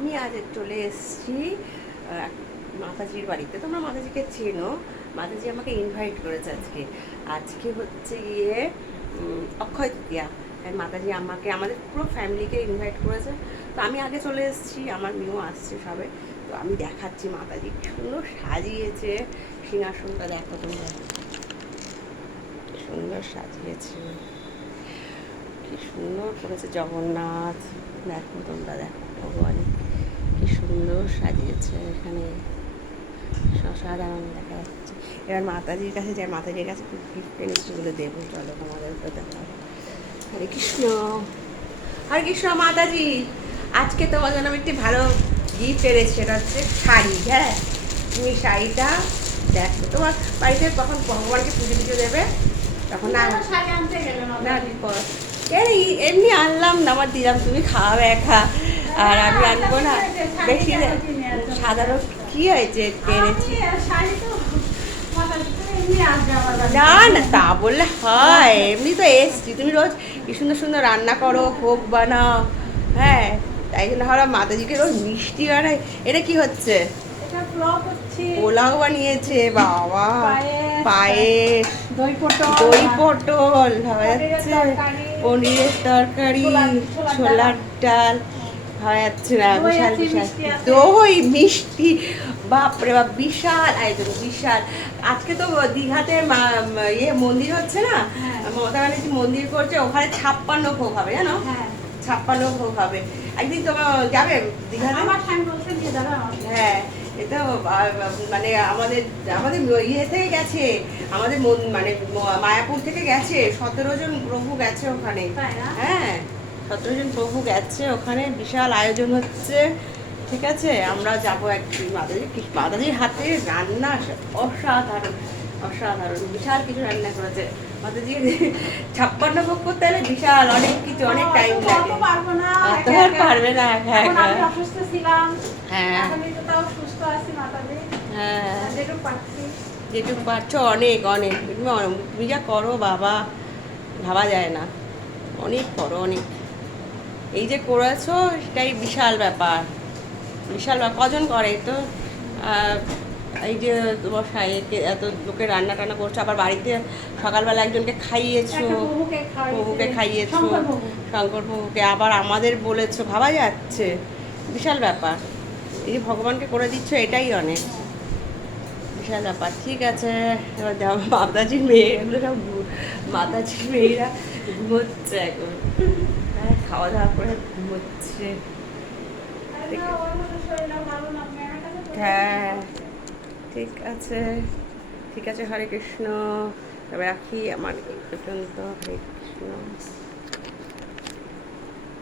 আমি আজ চলে এসেছি মাতাজির বাড়িতে। তোমরা মাতাজিকে চেনো। মাতাজি আমাকে ইনভাইট করেছে আজকে। আজকে হচ্ছে গিয়ে অক্ষয় তৃতীয়া। মাতাজি আমাকে আমাদের পুরো ফ্যামিলিকে ইনভাইট করেছে। তো আমি আগে চলে এসেছি, আমার মেয়েও আসছে সবে। তো আমি দেখাচ্ছি মাতাজি সুন্দর সাজিয়েছে। সিংহাসনটা দেখো তোমরা, সুন্দর সাজিয়েছে, কি সুন্দর করেছে জগন্নাথ। দেখো তোমরা, দেখো ভগবান কি সুন্দর সাজিয়েছে এখানে, অসাধারণ দেখা যাচ্ছে। এবার মাতাজির কাছে যাই, মাতাজির কাছে গিফট জিনিসগুলো দেবো। চলো তোমাদের তো দেখা। হরে কৃষ্ণ, হরে কৃষ্ণ। মাতাজি, আজকে তোমার জন্য আমি একটি ভালো গিফট এনেছি। সেটা হচ্ছে শাড়ি। হ্যাঁ, তুমি শাড়িটা দেখো। তোমার বাড়িতে কখন ভগবানকে পুজো টুজো দেবে তখন না শাড়ি আনতে গেলে না এমনি আনলাম না, আমার দিলাম, তুমি খাওয়াবে একা, আর আমি আনবো না বেশি। সাধারণ কি হয়েছে পেরেছি না না, তা বললে হয়? এমনি তো এসছি, তুমি রোজ কি সুন্দর সুন্দর রান্না করো, ভোগ বানাও। হ্যাঁ, তাই জন্য ভাবলাম মাতাজিকে রোজ মিষ্টি বানাই। এটা কি হচ্ছে? পোলাও বানিয়েছে বাবা, পায়েস, দই পটল হয়ে যাচ্ছে, পনিরের তরকারি, ছোলার ডাল হয়ে যাচ্ছে না, বিশাল বিশাল দই মিষ্টি, বাপরে বাপ, বিশাল আয়োজন, বিশাল। আজকে তো দীঘাতে ইয়ে মন্দির হচ্ছে না, মমতা ব্যানার্জি মন্দির করছে, ওখানে 56 ভোগ হবে, জানো? 56 ভোগ হবে। একদিন তোমার যাবে দীঘাতে? হ্যাঁ, এটা মানে আমাদের আমাদের ইয়ে থেকে গেছে, আমাদের মানে মায়াপুর থেকে গেছে, 17 জন প্রভু গেছে ওখানে। হ্যাঁ, 17 জন প্রভু গেছে ওখানে, বিশাল আয়োজন হচ্ছে। ঠিক আছে, আমরা যাবো একদিন। মাতাজির হাতে রান্না অসাধারণ, অসাধারণ, বিশাল কিছু রান্না করেছে মাতাজি। 56 ভোগ করতে হলে বিশাল অনেক কিছু, অনেক টাইম লাগে। পারবে না, হ্যাঁ হ্যাঁ হ্যাঁ, যেটুকু পারছো অনেক অনেক। তুমি যা করো বাবা, ভাবা যায় না, অনেক করো, অনেক। এই যে করেছো সেটাই বিশাল ব্যাপার, বিশাল ব্যাপার। কজন করে তো? এই যে তোমার এত লোকে রান্না টান্না করছো, আবার বাড়িতে সকালবেলা একজনকে খাইয়েছো, প্রভুকে খাইয়েছো, শঙ্কর প্রভুকে, আবার আমাদের বলেছো, ভাবা যাচ্ছে, বিশাল ব্যাপার। এই যে ভগবানকে করে দিচ্ছ, এটাই অনেক বিশাল ব্যাপার। ঠিক আছে, এবার দেখো মাতাজির মেয়েগুলো সব, মাতাজির মেয়েরা ঘুমোচ্ছে এখন। হ্যাঁ, খাওয়া দাওয়া করে ঘুমোচ্ছে। হ্যাঁ, ঠিক আছে, ঠিক আছে। হরে কৃষ্ণ, তবে রাখি আমার এই পর্যন্ত। হরে কৃষ্ণ।